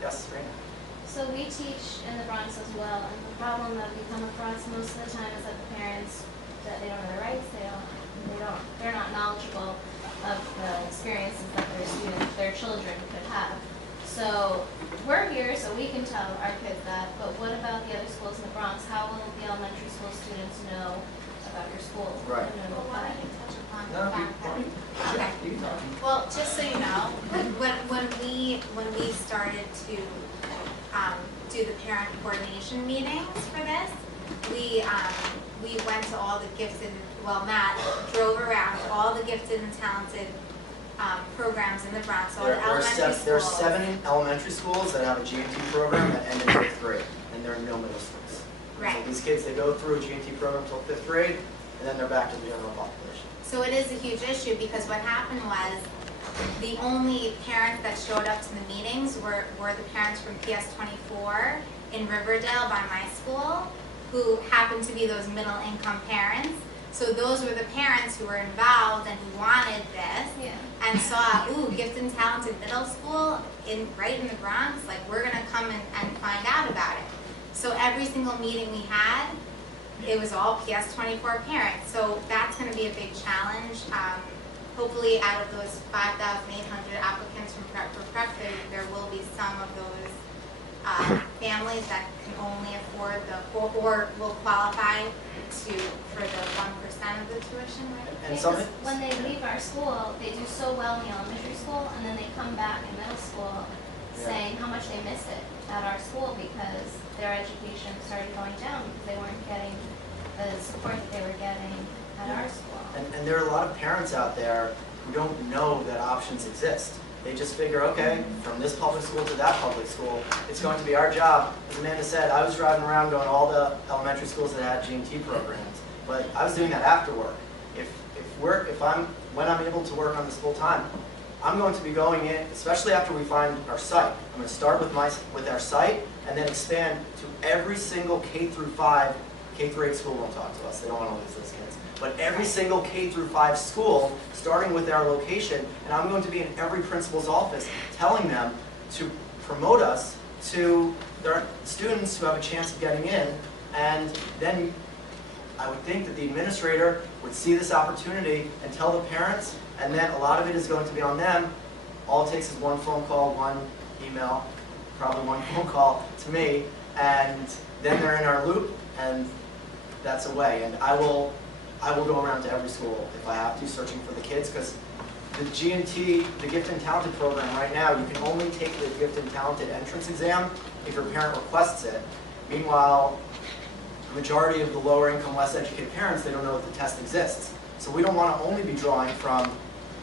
Yes, Raina. So we teach in the Bronx as well, and the problem that we come across most of the time is that the parents, that they don't know their rights, they're not knowledgeable of the experiences that their children could have. So we're here so we can tell our kids that, but what about the other schools in the Bronx? How will the elementary school students know about your school? Right. Well, why don't you touch upon No, the fact that... Okay. you can talk. Well, just so you know, when we started to do the parent coordination meetings for this, we went to all the gifted. Well, Matt drove around all the gifted and talented programs in the Bronx, all the elementary schools. There are 7 elementary schools that have a GMT program that end in 5th grade, and there are no middle schools. Right. So these kids, they go through a GMT program until 5th grade, and then they're back to the general population. So it is a huge issue because what happened was the only parents that showed up to the meetings were the parents from PS 24 in Riverdale by my school, who happened to be those middle income parents. So those were the parents who were involved and who wanted this, and saw, ooh, gifted and talented middle school right in the Bronx, like we're gonna come and find out about it. So every single meeting we had, it was all PS 24 parents. So that's gonna be a big challenge. Hopefully out of those 5,800 applicants from Prep for Prep, there will be some of those families that can only afford or will qualify for the 1% of the tuition, right? And because when they leave our school, they do so well in the elementary school, and then they come back in middle school saying how much they miss it at our school because their education started going down because they weren't getting the support that they were getting at our school. And there are a lot of parents out there who don't know that options exist. They just figure, okay, from this public school to that public school, it's going to be our job. As Amanda said, I was driving around going to all the elementary schools that had GMT programs, but I was doing that after work. When I'm able to work on this full time, I'm going to be going in, especially after we find our site. I'm going to start with our site and then expand to every single K through 5, K through 8 school won't talk to us. They don't want to lose those kids. But every single K through 5 school, starting with our location, and I'm going to be in every principal's office telling them to promote us to their students who have a chance of getting in, and then I would think that the administrator would see this opportunity and tell the parents, and then a lot of it is going to be on them. All it takes is one phone call, one email, probably one phone call to me, and then they're in our loop, and that's a way. And I will go around to every school if I have to, searching for the kids, because the GNT, the Gifted and Talented program right now, you can only take the Gifted and Talented entrance exam if your parent requests it. Meanwhile, the majority of the lower income, less educated parents, they don't know that the test exists. So we don't want to only be drawing from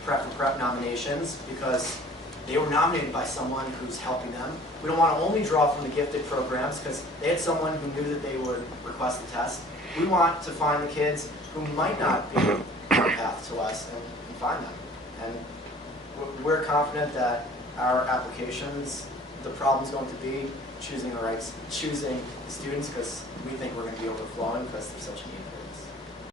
Prep for Prep nominations because they were nominated by someone who's helping them. We don't want to only draw from the gifted programs because they had someone who knew that they would request the test. We want to find the kids who might not be on the path to us and find them. And we're confident that our applications, the problem's going to be choosing the students because we think we're going to be overflowing because there's such a need.